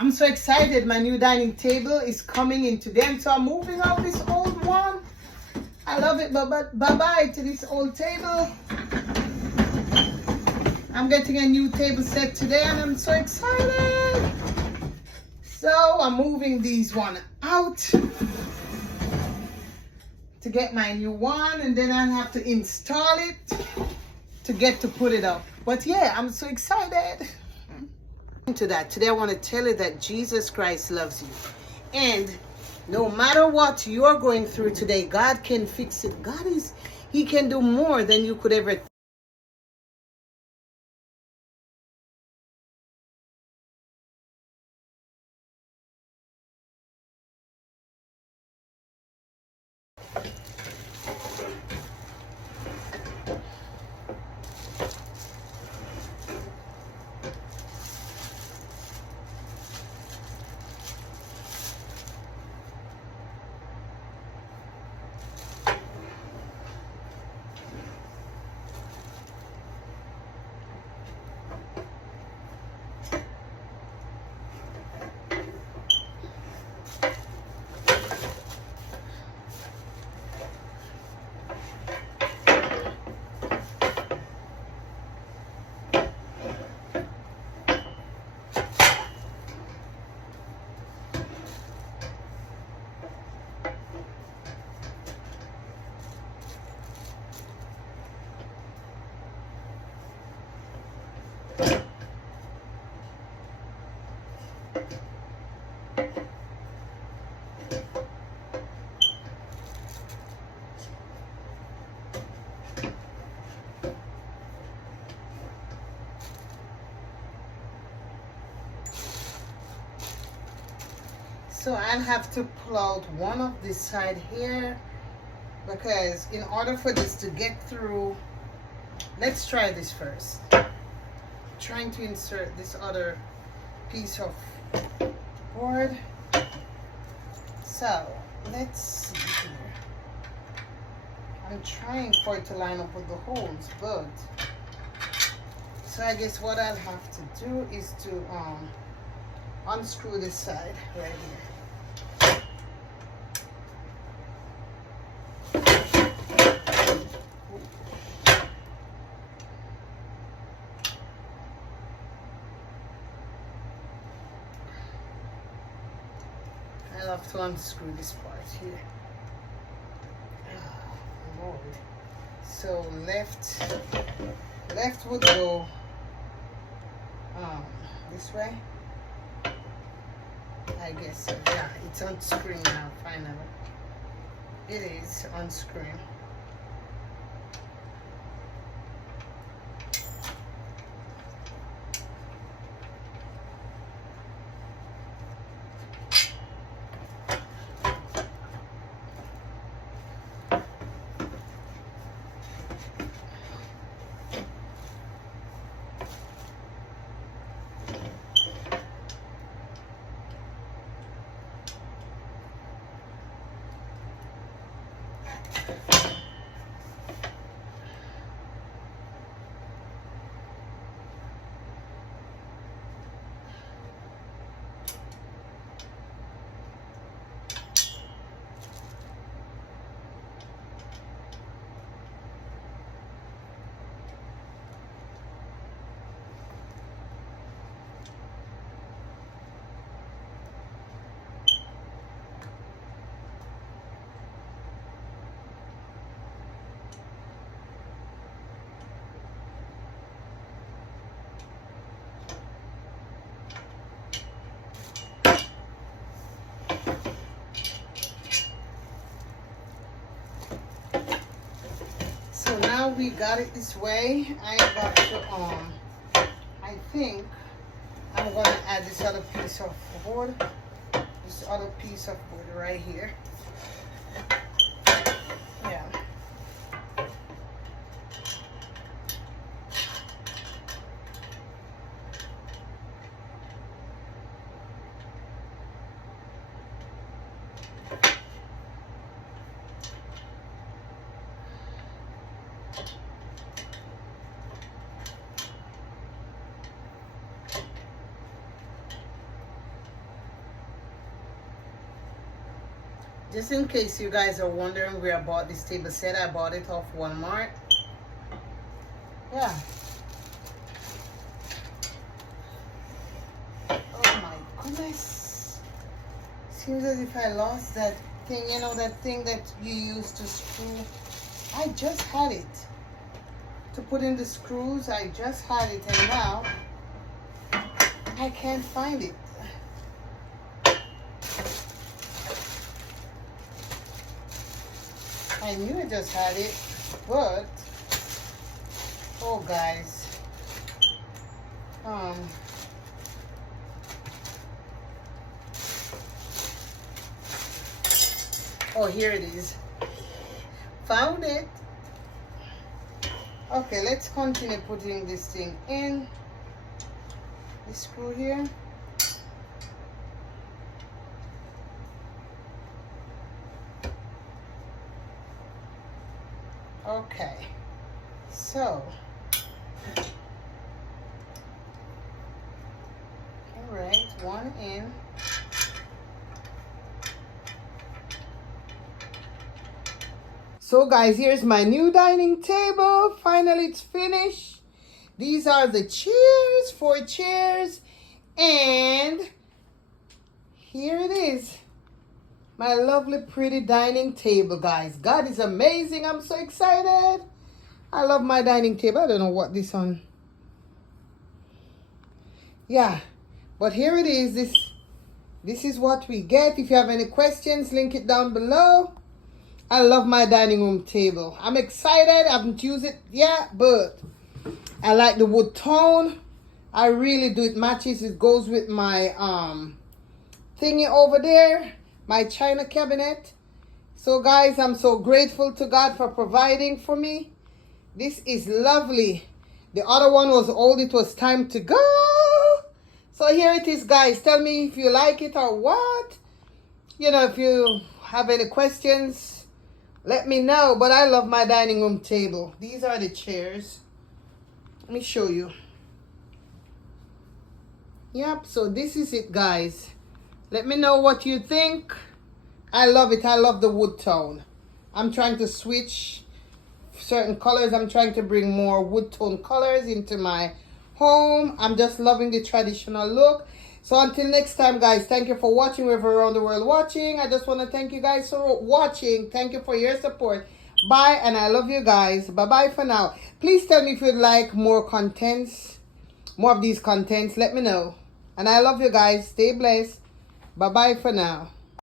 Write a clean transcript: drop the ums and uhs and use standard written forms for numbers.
I'm so excited. My new dining table is coming in today. And so I'm moving out this old one. I love it. But bye-bye to this old table. I'm getting a new table set today and I'm so excited. So I'm moving these one out to get my new one, and then I'll have to install it to get to put it up. But yeah, I'm so excited. To that today, I want to tell you that Jesus Christ loves you, and no matter what you're going through today, God can fix it. He can do more than you could ever think. So I'll have to pull out one of this side here, because in order for this to get through, let's try this first. Trying to insert this other piece of board. So let's see here. I'm trying for it to line up with the holes, but so I guess what I'll have to do is to unscrew this side right here. I'll have to unscrew this part here. Oh, Lord. So left would go this way. I guess so. Yeah, it's unscrewing now finally. It is unscrewing. So now we got it this way. I got to I think I'm gonna add this other piece of board. This other piece of board right here. Yeah. Just in case you guys are wondering where I bought this table set, I bought it off Walmart. Yeah. Oh my goodness. Seems as if I lost that thing, you know, that thing that you use to screw. I just had it. To put in the screws, I just had it, and now I can't find it. I knew I just had it, but oh guys, oh, here it is. Found it. Okay, let's continue putting this thing in. The screw here. Okay, so all right, one in. So guys, here's my new dining table. Finally, it's finished. These are the chairs, 4 chairs, and here it is. My lovely, pretty dining table, guys. God is amazing. I'm so excited. I love my dining table. I don't know what this on. Yeah, but here it is. This is what we get. If you have any questions, link it down below. I love my dining room table. I'm excited. I haven't used it yet, but I like the wood tone. I really do. It matches. It goes with my thingy over there. My china cabinet. So guys, I'm so grateful to God for providing for me. This is lovely. The other one was old. It was time to go. So here it is, guys. Tell me if you like it or what. You know, if you have any questions, let me know. But I love my dining room table. These are the chairs. Let me show you. Yep, so this is it, guys. Let me know what you think. I love it. I love the wood tone. I'm trying to switch certain colors. I'm trying to bring more wood tone colors into my home. I'm just loving the traditional look. So until next time, guys, thank you for watching, wherever around the world watching. I just want to thank you guys for watching. Thank you for your support. Bye, and I love you guys. Bye-bye for now. Please tell me if you'd like more contents, more of these contents. Let me know. And I love you guys. Stay blessed. Bye-bye for now.